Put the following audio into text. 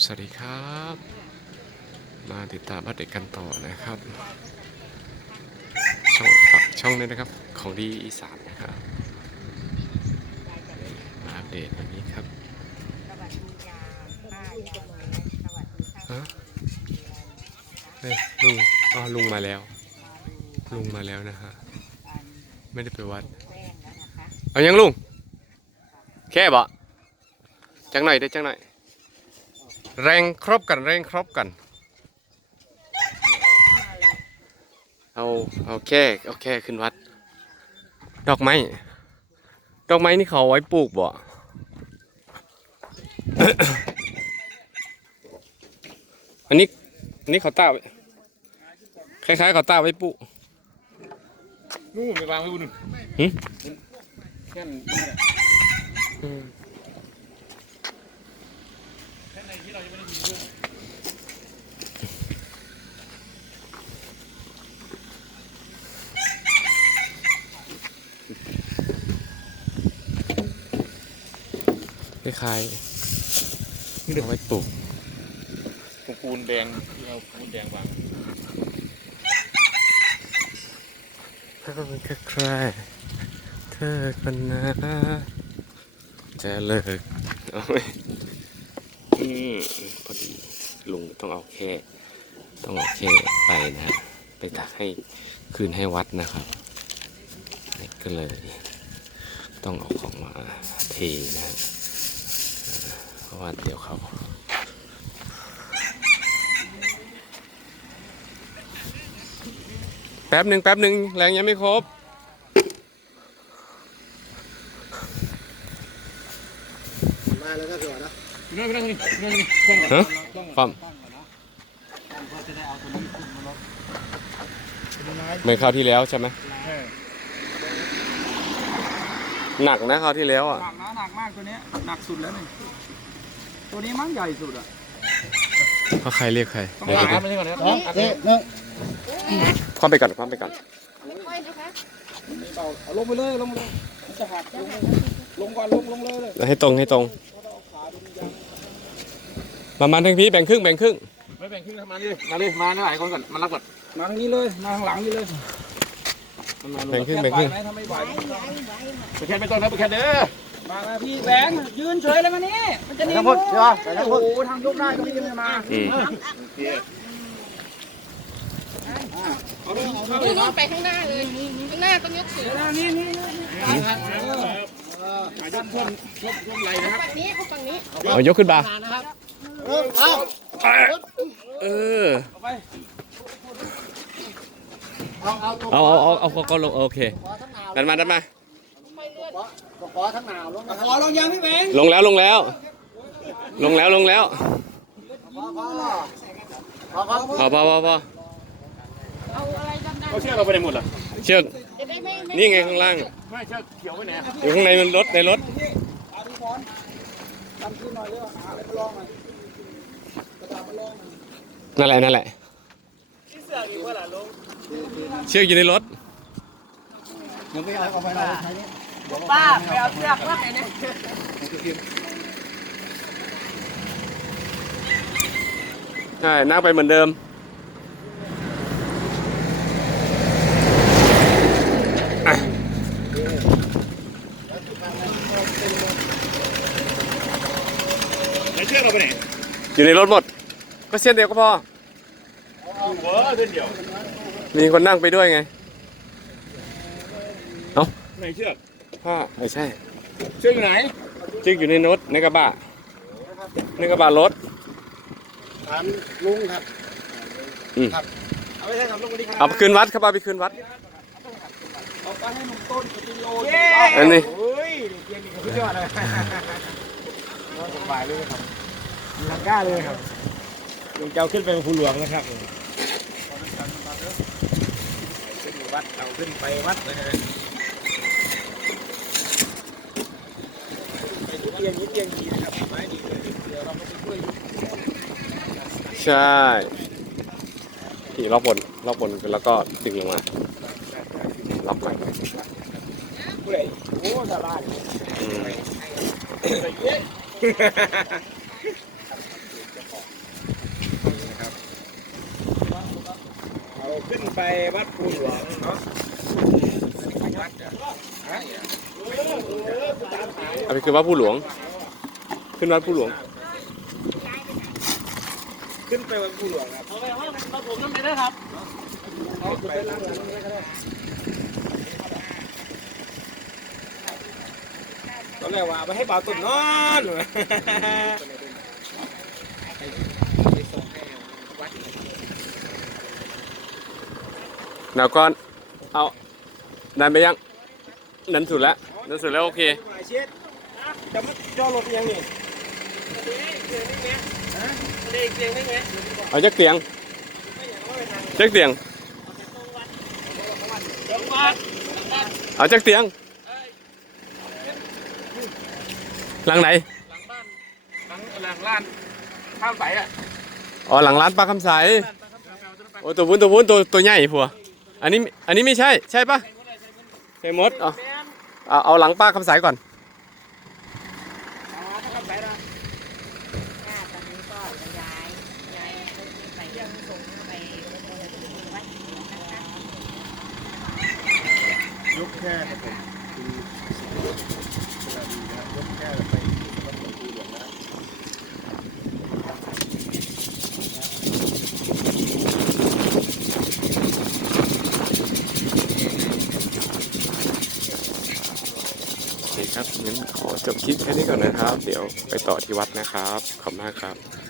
สวัสดีครับ มาติดตามอัปเดตกันต่อนะครับ ช่องฝากช่องนี้นะครับ ของดีอีสานนะครับมาอัปเดตวันนี้ครับฮะเฮ้ยลุงอ๋อลุงมาแล้ว ลุงมาแล้วนะฮะไม่ได้ไปวัดแป้งแล้วนะคะเอายังลุง แค่บ่จังหน่อยได้จังหน่อย แรงครบกันแรงครบกันเอาเอาแค่เอาแค่ขึ้นวัด ดอกไม้ดอกไม้นี่เขาเอาไว้ปลูกบ่อันนี้อันนี้เขาต้าไว้คล้ายๆเขาต้าไว้ปลูกนู่นไปวางไว้บนนู่นหึ แค่น อืม แค่ในที่เรายังไม่ได้มีเรื่อง คล้ายๆเอาไว้ปลูกตรงปูนแดงที่เอาปูนแดงวางถ้ามันก็ใครเธอคนนั้นจะเลิกเอาไหมอืมพอดีลุงต้องเอาแค่ ต้องเอาแค่ไปนะฮะไปตักให้คืนให้วัดนะครับนี่ก็เลย ต้องเอาของมาเทนะฮะ เพราะว่าเดี๋ยวเขาแป๊บหนึ่งแป๊บหนึ่งแรงยังไม่ครบได้แล้วก็เสือนะนี่ไม่ได้นี่ไม่ได้นี่เครื่องฮะต้องความเพื่อจะได้เอาตัวนี้ขึ้นมาลดเป็นไม้เหมือนคราวที่แล้วใช่ไหมใช่หนักนะคราวที่แล้วอะ หนักนะหนักมากตัวเนี้ยหนักสุดแล้วนี่ ตัวนี้มั้งใหญ่สุดอะเพราะใครเรียกใครต้องเดี๋ยวหาเดี๋ยวไม่ใช่ก่อนนะเอ๊ะเนื้อความไปก่อนความไปก่อนค่อยนะคะเอาลงไปเลยลงไปเลยมันจะหักลงลงก่อนลงลงเลยเลยให้ตรงให้ตรง มามาทั้งพี่แบ่งครึ่งแบ่งครึ่งไม่แบ่งครึ่งทำมาเลยมาเลยมาหลายคนก่อนมารับก่อนมาทางนี้เลยมาข้างหลังนี่เลยมันมาแบ่งครึ่งแค่แบ่งไหวครึ่งไหมถ้าไม่ไหวไว้ไว้ไว้มาไปแค่ไม่ต้องนะไปแค่เด้อ มานะพี่แบงค์ยืนเฉยเลยมานี่มันจะหนีทั้งหมดใช่ปะโอ้โหทางยกได้ก็ไม่ยังมาอืมเอาเลยเอาเลยนี่นี่ไปข้างหน้าเลยข้างหน้าต้องยกสูงนี่นี่นี่ยอดท่วมท่วมท่วมไหลนะครับฝั่งนี้เขาฝั่งนี้เอายกขึ้นบ่าเออเอาเออไปเอาเอาเอาเอาเอาเอาเขาก็ลงโอเคดันมาดันมา ขอทั้งหนาวลงขอลงยังพี่แบงค์ลงแล้วลงแล้ว ลงแล้วลงแล้วขอขอขอขอพอพอพอพอเอาอะไรดำเขาเชือกเราไปไหนหมดล่ะเชือกๆจะได้ไม่ไม่นี่ไงข้างล่างไม่เชือกเขียวไปไหนอยู่ข้างในมันรถในรถเอาพี่บอลทำขึ้นหน่อยเร็วหาอะไรมาลองหน่อยกระดาษมาลองหน่อยนั่นแหละนั่นแหละเชือกอยู่ในรถเดี๋ยวไปเอาเอาไปเอาใช้นี่ ป้าไปเอาเชือกว่าไหนเนี่ยใช่นั่งไปเหมือนเดิม แล้วเชือกเราไปไหนอยู่ในรถหมด ก็เส้นเดียวก็พอหัวเส้นเดียว มีคนนั่งไปด้วยไงไหนเชือก พ่อเออใช่เชือกอยู่ไหนจึกอยู่ในรถในกระบะในกระบะรถ ถามลุงครับอืม ครับเอาไปให้กับลุงวันนี้ครับเอาไปคืนวัดครับเอาไปคืนวัด เอาไปให้หนุ่มต้นกับพี่โลอันนี้เฮ้ยเกียร์นี่เขาพี่ยอดเลยน้องสบายเลยครับมีทางกล้าเลยครับลุงเจ้าขึ้นไปเป็นภูหลวงนะครับขึ้นวัดเอาขึ้นไปวัดเลยียงนี้เรียงดีนะครับไม้ดีเลยเดี๋ยวเราก็ช่วยใช่ขี่ล็อบบนล็อบบนแล้วก็ดึงลงมาล็อกไปออาเราขึ้นไปวัดภูหลวงเนาะ อาไปคือว่าผู้หลวง ขึ้นวัดผู้หลวง ขึ้นไปวัดภูหลวงครับเอาไปห้องมาผมนั่นไปได้ครับเอาไปล้างหลังเลยก็ได้ตอนแรกว่าไปให้บ่าวตุ่นนอนหนาวก้อนเอานันไปยัง นันสุดแล้วนันสุดแล้วโอเคหมายเช็ดจะมาจอรถยังนี่เอาจักเตียงจักเตียงเอาจักเตียงหลังไหนหลังหลังร้านข้ามสายอะอ๋อหลังร้านปลาคำใสโอ้ตัววุ้นตัววุ้นตัวตัวใหญ่ผัวอันนี้อันนี้ไม่ใช่ใช่ปะใช่มดเอา เอาเอาหลังป้าคำสก่อนหน้าตอนนี้ก็จะย้ายย้ายไปยังส่งไปวัดนะคะยกแค่ครับผมคือเวลาดีนะครับยกแค่ไปวัดภูหลวงนะ โอเครับงั้นขอจบคลิปแค่นี้ก่อนนะครับ เดี๋ยวไปต่อที่วัดนะครับ ขอบคุณมากครับ